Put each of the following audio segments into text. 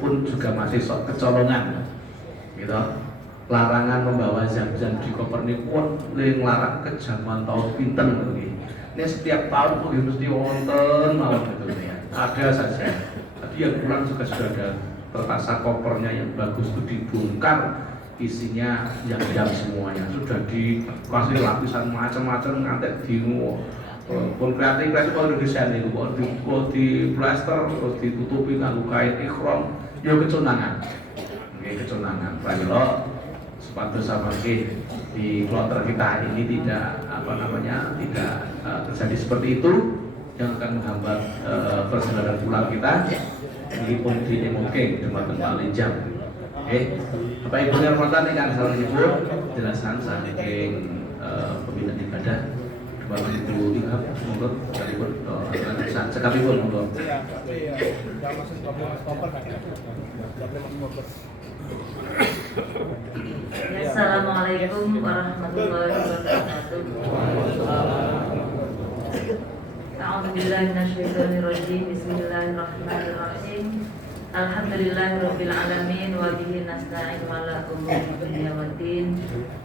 pun juga masih sok kecolongan gitu. Larangan membawa zam-zam di koper ini pun larang ke zaman tahun pinten begini. Ini setiap tahun tuh mesti wonten malam gitu ya. Ada saja. Tadi yang pulang juga sudah ada pertasa kopernya yang bagus itu dibongkar, isinya jam-jam semuanya sudah dikasih lapisan macam-macam ngantek dingu pun kreatif kalau desain itu kalau di plaster terus ditutupi dengan kain ikhram ya keconangan Pak sepatu sama di kloter kita ini tidak tidak terjadi seperti itu yang akan menghambat perjalanan pulang kita. Ini pun di MOK tempat paling jam. Bapak Ibu yang hormati kan salah ibu jelasan saking pembinaan ibadah. Bapak Ibu ingat monggo dari pun sekali pun monggo. Assalamualaikum warahmatullahi wabarakatuh. A'udzubillahi minasyaitonirrajim. Bismillahirrahmanirrahim. Alhamdulillahirabbil alamin wa bihi nasta'in ala umuri dunya waddin.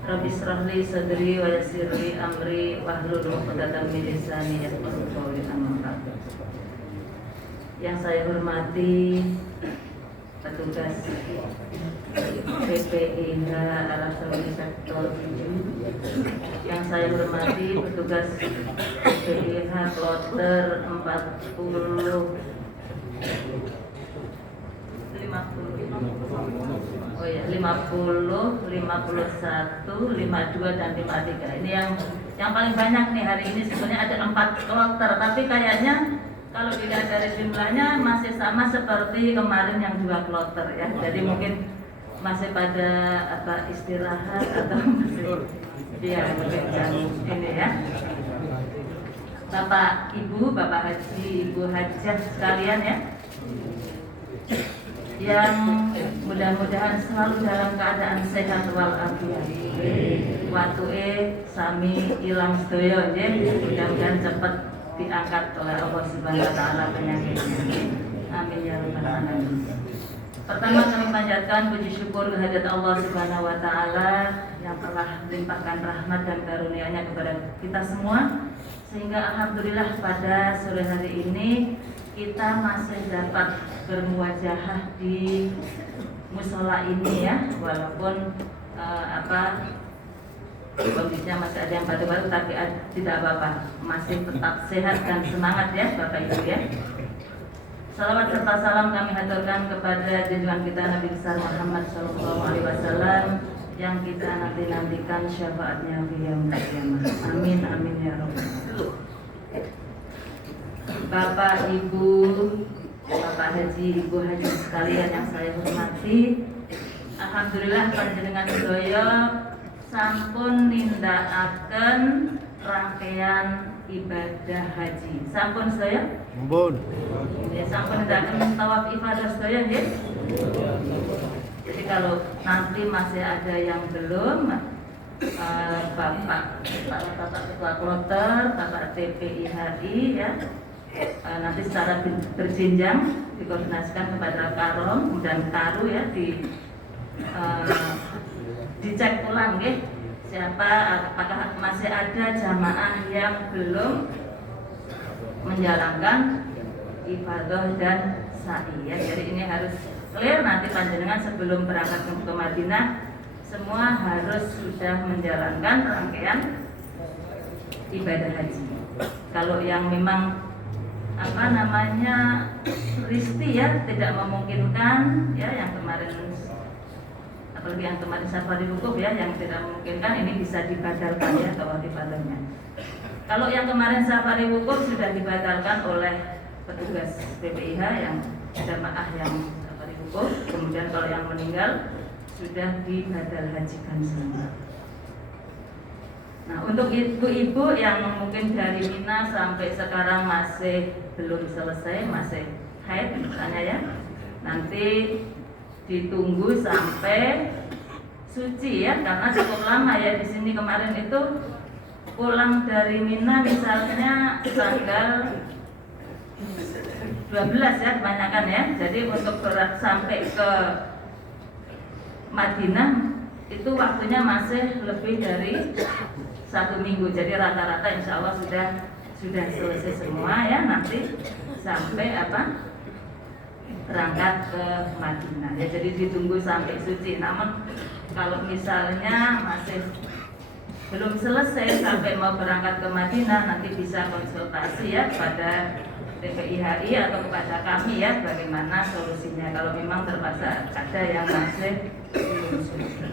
Rabbi shrah li sadri wa yassir li amri wahlul 'uqdatam min lisani yafqahu qawli. Yang saya hormati petugas PPIH Arasoli Sektor 7, yang saya hormati petugas PPIH Kloter 40 50, 51, 52 dan 53. Ini yang paling banyak nih hari ini. Sebenarnya ada 4 kloter, tapi kayaknya kalau dilihat dari jumlahnya masih sama seperti kemarin yang 2 kloter ya. Jadi mungkin masih pada istirahat atau masih mungkin ini ya. Bapak Ibu, Bapak Haji, Ibu Hajah sekalian ya, yang mudah-mudahan selalu dalam keadaan sehat walafiat. Watue sami ilang sedaya ya, mudah-mudahan cepat diangkat oleh Allah Subhanahu wa taala penyakitnya. Amin ya rabbal alamin. Pertama kami panjatkan puji syukur kehadirat Allah Subhanahu wa taala yang telah melimpahkan rahmat dan karunia-Nya kepada kita semua, sehingga alhamdulillah pada sore hari ini kita masih dapat bermuwajahah di musola ini ya, walaupun kondisinya masih ada yang baru-baru, tapi tidak apa-apa, masih tetap sehat dan semangat ya Bapak Ibu ya. Salawat serta salam kami haturkan kepada junjungan kita Nabi besar Muhammad SAW yang kita nantikan syafaatnya di yaumul qiyamah. Amin amin ya rabbal. Bapak Ibu, Bapak Haji, Ibu Haji sekalian yang saya hormati, alhamdulillah panjenengan sedaya sampun nindakaken rangkaian ibadah haji. Sampun sedaya? Sampun. Ya, sampun nindakaken tawaf ifadah sedaya nggih. Jadi kalau nanti masih ada yang belum, Bapak Ketua Kloter, Bapak TPIHI ya, nanti secara berjenjang dikoordinasikan kepada Karom dan Karu ya, dicek ulang ya, siapa apakah masih ada jamaah yang belum menjalankan ibadah dan sa'i ya. Jadi ini harus clear, nanti panjenengan sebelum berangkat ke Madinah semua harus sudah menjalankan rangkaian ibadah haji. Kalau yang memang risti ya, tidak memungkinkan ya, yang kemarin apalagi yang kemarin safari wukuf ya, yang tidak memungkinkan, ini bisa dibatalkan ya tawaf ibadahnya. Kalau yang kemarin safari wukuf sudah dibatalkan oleh petugas PPIH yang jamaah yang safari wukuf, kemudian kalau yang meninggal sudah dibadal hajikan semua. Nah, untuk ibu-ibu yang mungkin dari Mina sampai sekarang masih belum selesai, masih haid misalnya ya, nanti ditunggu sampai suci ya, karena cukup lama ya di sini. Kemarin itu pulang dari Mina misalnya tanggal 12 ya kebanyakan ya. Jadi untuk sampai ke Madinah itu waktunya masih lebih dari 1 minggu. Jadi rata-rata insya Allah sudah selesai semua ya, nanti sampai berangkat ke Madinah ya. Jadi ditunggu sampai suci. Namun kalau misalnya masih belum selesai sampai mau berangkat ke Madinah, nanti bisa konsultasi ya pada TPIHI atau kepada kami ya, bagaimana solusinya kalau memang terpaksa ada yang masih belum selesai.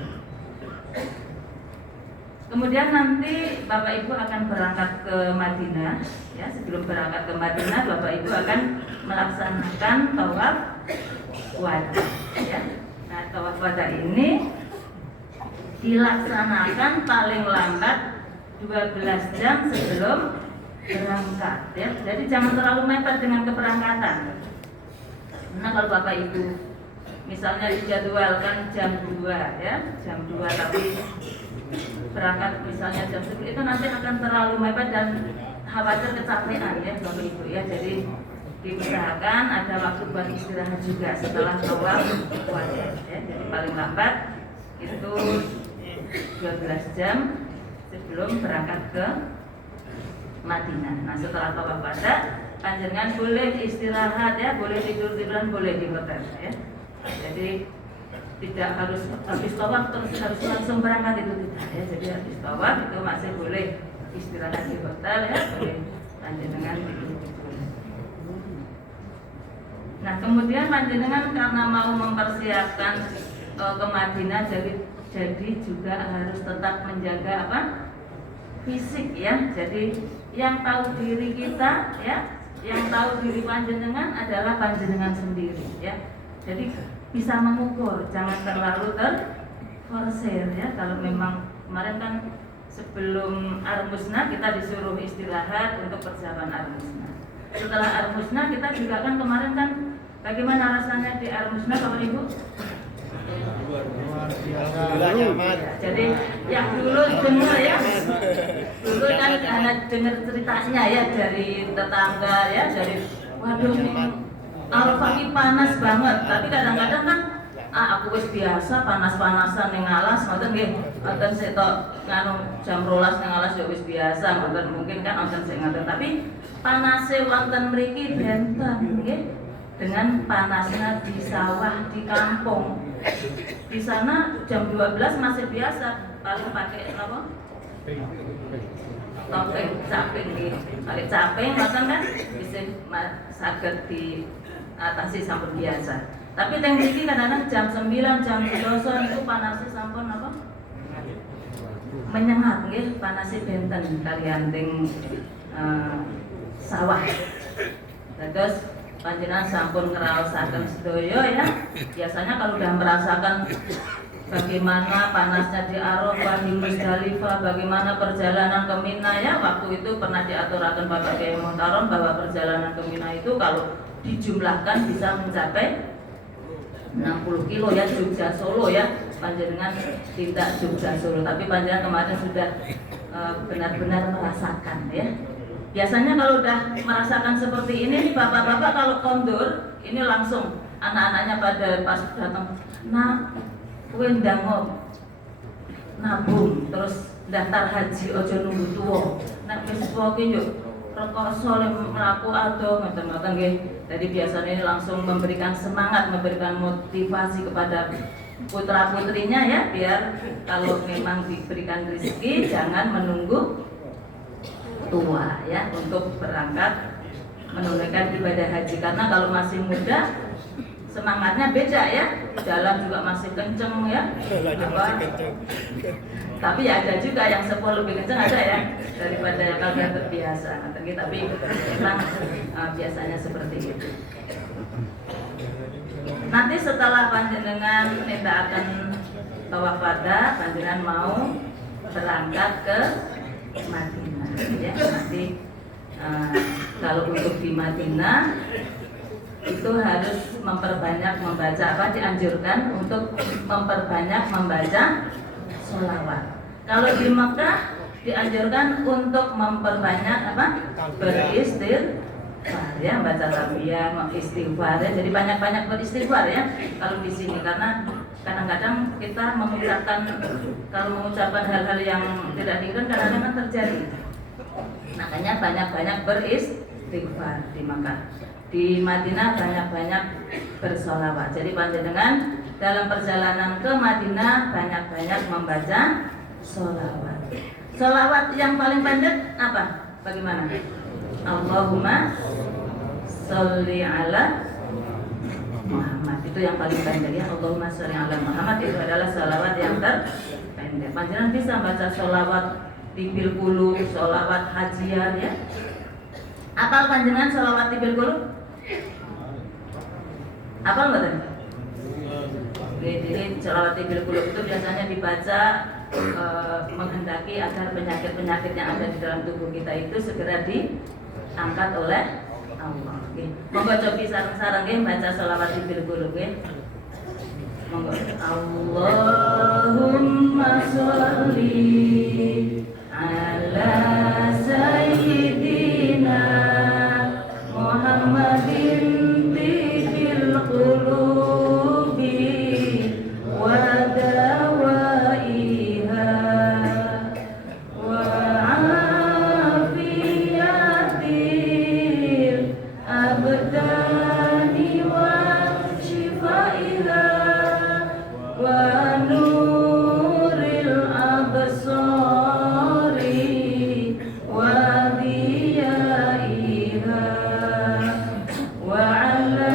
Kemudian nanti Bapak Ibu akan berangkat ke Madinah ya. Sebelum berangkat ke Madinah, Bapak Ibu akan melaksanakan tawaf wada ya. Nah, tawaf wada ini dilaksanakan paling lambat 12 jam sebelum berangkat ya. Jadi jangan terlalu mepet dengan keberangkatan. Nah, kalau Bapak Ibu misalnya dijadwalkan jam 2 ya, jam 2 tapi berangkat misalnya jam 10, itu nanti akan terlalu mepet dan khawatir kecapean ya Bapak Ibu ya. Jadi diusahakan ada waktu buat istirahat juga setelah tawaf wada ya. Jadi paling lambat itu 12 jam sebelum berangkat ke Madinah. Nah, setelah tawaf wada, panjenengan boleh istirahat ya, boleh tidur-tiduran, boleh di hotel ya. Jadi tidak harus habis tawaf terus harus langsung berangkat, itu tidak ya. Jadi habis tawaf itu masih boleh istirahat di hotel ya, boleh panjenengan tidur-tidur. Nah, kemudian panjenengan karena mau mempersiapkan ke Madinah, jadi juga harus tetap menjaga fisik ya. Jadi yang tahu diri kita ya, yang tahu diri panjenengan adalah panjenengan sendiri ya. Jadi bisa mengukur, jangan terlalu terforsir ya. Kalau memang kemarin kan sebelum Armusna kita disuruh istirahat untuk persiapan Armusna. Setelah Armusna kita juga kan kemarin kan bagaimana rasanya di Armusna Bapak Ibu? Jadi yang dulu dengar ya, dulu kan hanya dengar ceritanya ya dari tetangga ya, dari waduh Arafah ini panas banget, tapi kadang-kadang kan aku wis biasa panas-panasan ning alas, ngoten nggih. Ngoten sik tok nganu jam 12 ning alas ya wis biasa, ngoten mungkin kan ngoten sik ngoten, tapi panase wonten mriki benten nggih. Dengan panasnya di sawah di kampung. Di sana jam 12 masih biasa, paling pakai apa? Topeng caping gitu. Pakai caping ngoten kan bisa saged diatasi sampun biasa. Tapi teng mriki kadang-kadang jam 9, jam 12 itu panasnya sampun apa? Menyengat nggih, panasnya benten kaliyan teng sawah. Terus panjenengan sampun ngerasakan sedaya ya. Biasanya kalau udah merasakan bagaimana panasnya di Arafah, di Musdalifah, bagaimana perjalanan ke Mina ya, waktu itu pernah diaturakan Bapak Kiai Muhtarom bahwa perjalanan ke Mina itu kalau dijumlahkan bisa mencapai 60 kilo ya, Jogja Solo ya. Panjenengan tidak Jogja Solo, tapi panjenengan kemarin sudah benar-benar merasakan ya. Biasanya kalau udah merasakan seperti ini nih bapak-bapak kalau kondur ini langsung anak-anaknya pada pas datang, nah kowe ndang nabung terus daftar haji ojo nunggu tuwa, nek wis tuwa ki yo rekoso mlaku adoh ngoten-ngoten nggih. Jadi biasanya ini langsung memberikan semangat, memberikan motivasi kepada putra-putrinya ya, biar kalau memang diberikan rezeki jangan menunggu tua ya untuk berangkat menunaikan ibadah haji, karena kalau masih muda semangatnya beda ya, jalan juga masih kenceng ya, tapi ya ada juga yang sepuh lebih kenceng ada ya daripada yang kalian terbiasa, tapi memang biasanya seperti itu. Nanti setelah panjenengan akan tawaf wada, panjenengan mau berangkat ke Madinah ya. Nanti kalau untuk di Madinah itu harus memperbanyak membaca dianjurkan untuk memperbanyak membaca sholawat. Kalau di Mekah dianjurkan untuk memperbanyak ya, baca tasbih, istighfar ya. Jadi banyak-banyak beristighfar ya kalau di sini, karena kadang-kadang kita mengucapkan hal-hal yang tidak diinginkan kadang-kadang terjadi. Makanya banyak-banyak beristighfar di Makkah. Di Madinah banyak-banyak bersolawat. Jadi panjenengan dalam perjalanan ke Madinah banyak-banyak membaca solawat. Solawat yang paling pendek apa? Bagaimana? Allahumma sholli ala Muhammad. Itu yang paling pendek ya. Allahumma sholli ala Muhammad itu adalah solawat yang terpendek. Panjenengan bisa baca solawat tibil qulub, solawat hajian ya. Apal panjenengan solawat tibil qulub? Apal nggak tadi? Jadi solawat tibil qulub itu biasanya dibaca menghendaki agar penyakit-penyakit yang ada di dalam tubuh kita itu segera diangkat oleh Allah. Monggo cobi sareng-sareng nggih baca selawat tibil qulub nggih. Monggo. Allahumma sholli ala sayyidina Muhammadin tibil qulubi wa dawaiha wa afiyatil abdani wa shifaiha wa nuril absari wa diyaiha wa ala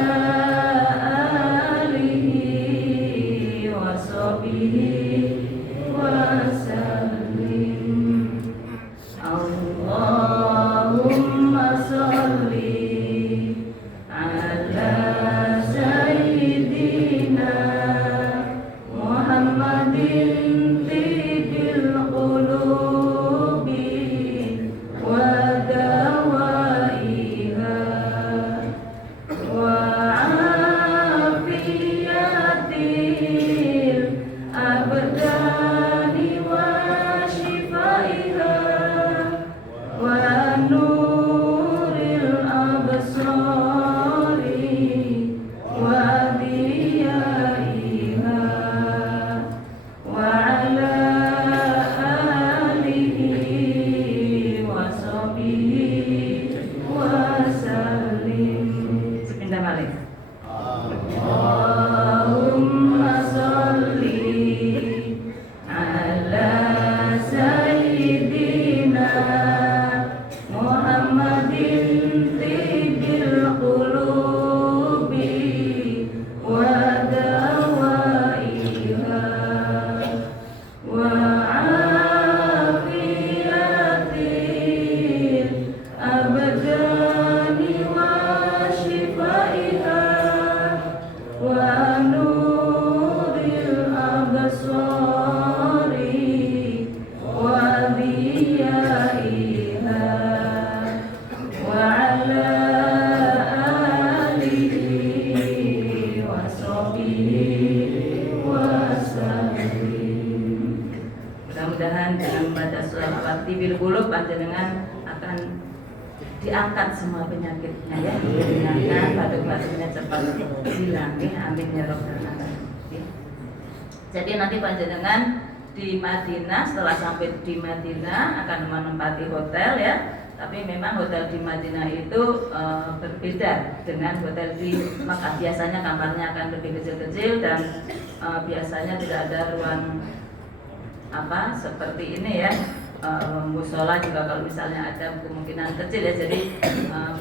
alihi wa sahbihi wa sallim. Allahumma sholli ala sayyidina Muhammadin tibil qulubi wa dawaiha wa afiyatil abdani wa shifaiha wa nuril absari wa diyaiha wa ala alihi wa sahbihi wa sallim. Sepindah malih. Allahumma sholli ala sayyidina Muhammadin tibil qulubi wa dawaiha wa afiyatil abdani wa shifaiha wa nuril absari wa diyaiha wa ala alihi wa sahbihi wa sallim. Mudah-mudahan dengan membaca selawat tibil qulub panjenengan akan diangkat semua penyakitnya ya, diangkat batuk-batuknya cepat hilang ya, amin ya robbal alamin. Jadi nanti panjenengan di Madinah, setelah sampai di Madinah akan menempati hotel ya. Tapi memang hotel di Madinah itu berbeda dengan hotel di Makkah. Biasanya kamarnya akan lebih kecil-kecil dan biasanya tidak ada ruang seperti ini ya. Musola juga kalau misalnya ada kemungkinan kecil ya, jadi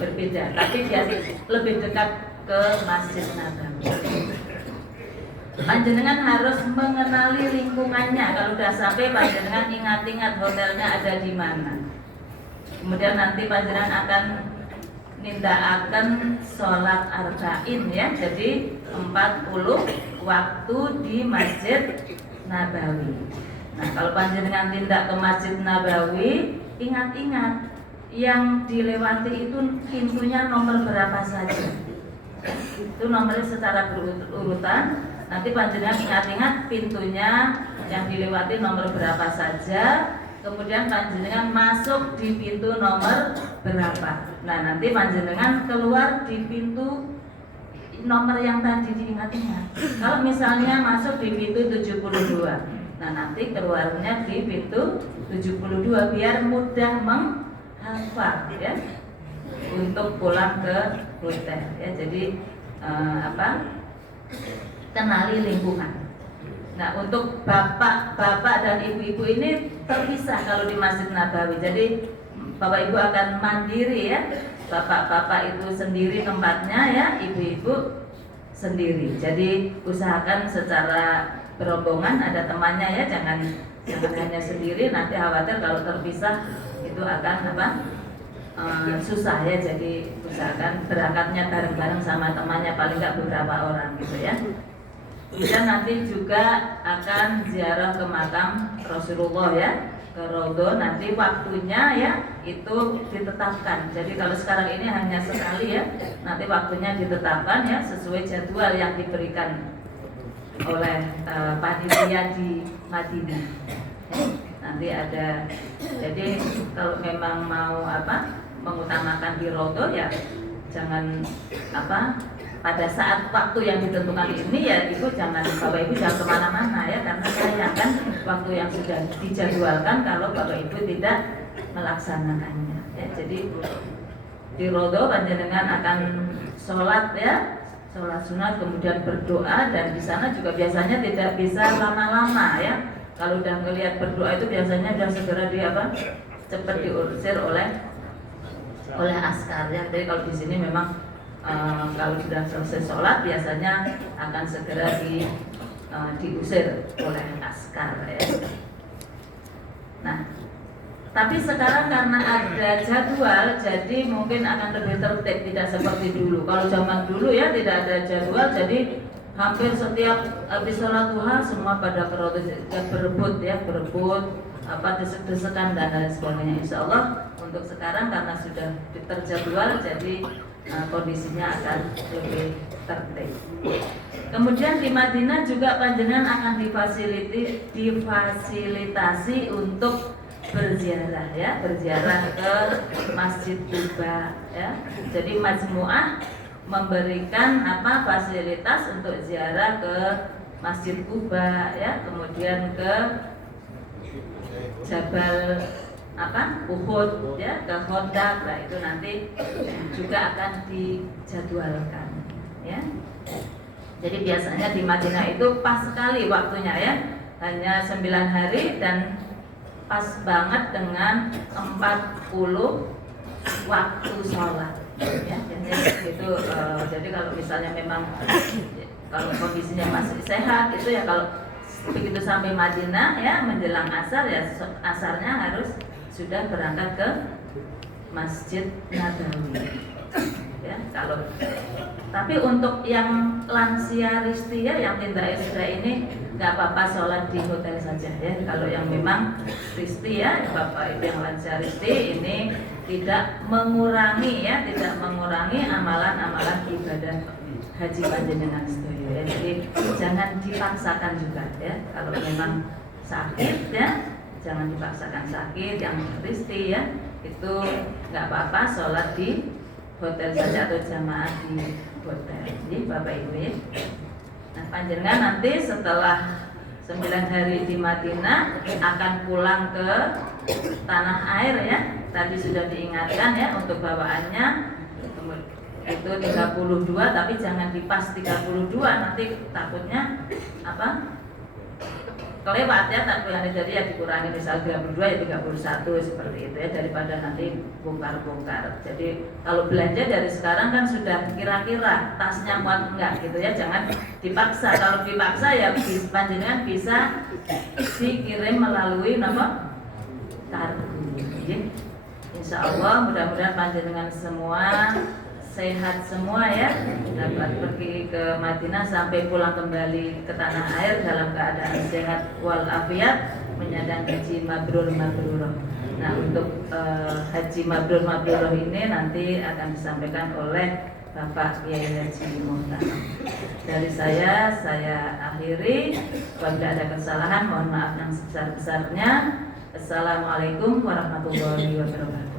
berbeda. Tapi biasa lebih dekat ke Masjid Nabawi. Panjenengan harus mengenali lingkungannya. Kalau sudah sampai panjenengan ingat-ingat hotelnya ada di mana. Kemudian nanti panjenengan akan nindakaken sholat arba'in ya. Jadi 40 waktu di Masjid Nabawi. Nah, kalau panjenengan tindak ke Masjid Nabawi, ingat-ingat yang dilewati itu pintunya nomor berapa saja. Itu nomornya secara berurutan. Nanti panjenengan ingat-ingat pintunya yang dilewati nomor berapa saja. kemudian panjenengan masuk di pintu nomor berapa. Nah nanti panjenengan keluar di pintu nomor yang tadi diingat-ingat. Kalau misalnya masuk di pintu 72, nah nanti keluarnya di pintu 72 biar mudah menghafal ya, untuk pulang ke hotel ya. Jadi kenali lingkungan. Nah untuk bapak dan ibu-ibu ini terpisah kalau di Masjid Nabawi. Jadi bapak ibu akan mandiri ya. Bapak-bapak itu sendiri tempatnya ya, ibu-ibu sendiri. Jadi usahakan secara berombongan ada temannya ya, jangan hanya sendiri. Nanti khawatir kalau terpisah itu akan susah ya. Jadi usahakan berangkatnya bareng-bareng sama temannya, paling nggak beberapa orang gitu ya. Dan nanti juga akan ziarah ke makam Rasulullah ya, ke Raudhah. Nanti waktunya ya itu ditetapkan. Jadi kalau sekarang ini hanya sekali ya, nanti waktunya ditetapkan ya sesuai jadwal yang diberikan oleh panitia di Madinah. Nanti ada. Jadi kalau memang mau mengutamakan di Raudhah ya jangan pada saat waktu yang ditentukan ini ya ibu bapak ibu jangan kemana-mana ya, karena sayang kan waktu yang sudah dijadwalkan kalau bapak ibu tidak melaksanakannya ya. Jadi di Raudhah panjenengan akan sholat ya, sholat sunat kemudian berdoa, dan di sana juga biasanya tidak bisa lama-lama ya. Kalau udah ngelihat berdoa itu biasanya sudah segera cepat diusir oleh askar ya. Jadi kalau di sini memang kalau sudah selesai sholat biasanya akan segera diusir oleh askar ya. Nah, tapi sekarang karena ada jadwal, jadi mungkin akan lebih tertib, tidak seperti dulu. Kalau zaman dulu ya tidak ada jadwal, jadi hampir setiap habis sholat duha semua pada berebut desek-desekan dan lain sebagainya. Insya Allah untuk sekarang karena sudah terjadwal, jadi kondisinya akan lebih tertib. Kemudian di Madinah juga panjenengan akan difasilitasi untuk berziarah ya, berziarah ke Masjid Quba ya. Jadi majmuah memberikan fasilitas untuk ziarah ke Masjid Quba ya, kemudian ke Jabal Uhud ya, ke Khandaq. Nah itu nanti juga akan dijadwalkan ya. Jadi biasanya di Madinah itu pas sekali waktunya ya, hanya 9 hari dan pas banget dengan 40 waktu sholat ya. Jadi kalau misalnya memang kalau kondisinya masih sehat itu ya, kalau begitu sampai Madinah ya menjelang asar ya, asarnya harus sudah berangkat ke Masjid Nabawi ya. Tapi untuk yang lansia risti ya, yang tindak sudah ini nggak apa-apa sholat di hotel saja ya. Kalau yang memang risti ya, bapak ibu yang lansia risti ini tidak mengurangi amalan-amalan ibadah haji panjenengan sedaya ya. Jadi jangan dipaksakan juga ya. Kalau memang sakit ya, jangan dipaksakan sakit. Yang risti ya itu nggak apa-apa sholat di hotel saja atau jamaah di hotel. Jadi bapak ibu ya. Nah panjenengan nanti setelah 9 hari di Madinah akan pulang ke tanah air ya. Tadi sudah diingatkan ya untuk bawaannya itu 32, tapi jangan dipas 32, nanti takutnya kelewat ya, jadi ya dikurangi, misal 32 ya 31 seperti itu ya, daripada nanti bongkar-bongkar. Jadi kalau belanja dari sekarang kan sudah kira-kira tasnya muat enggak gitu ya, jangan dipaksa. Kalau dipaksa ya panjenengan bisa dikirim melalui nomor kargo. Insya Allah mudah-mudahan panjenengan semua sehat semua ya, dapat pergi ke Madinah sampai pulang kembali ke tanah air dalam keadaan sehat walafiat, menyandang haji mabrur. Nah untuk haji mabrur ini nanti akan disampaikan oleh Bapak Kiai Haji Muhtaram. Dari saya akhiri. Apabila ada kesalahan mohon maaf yang sebesar-besarnya. Assalamualaikum warahmatullahi wabarakatuh.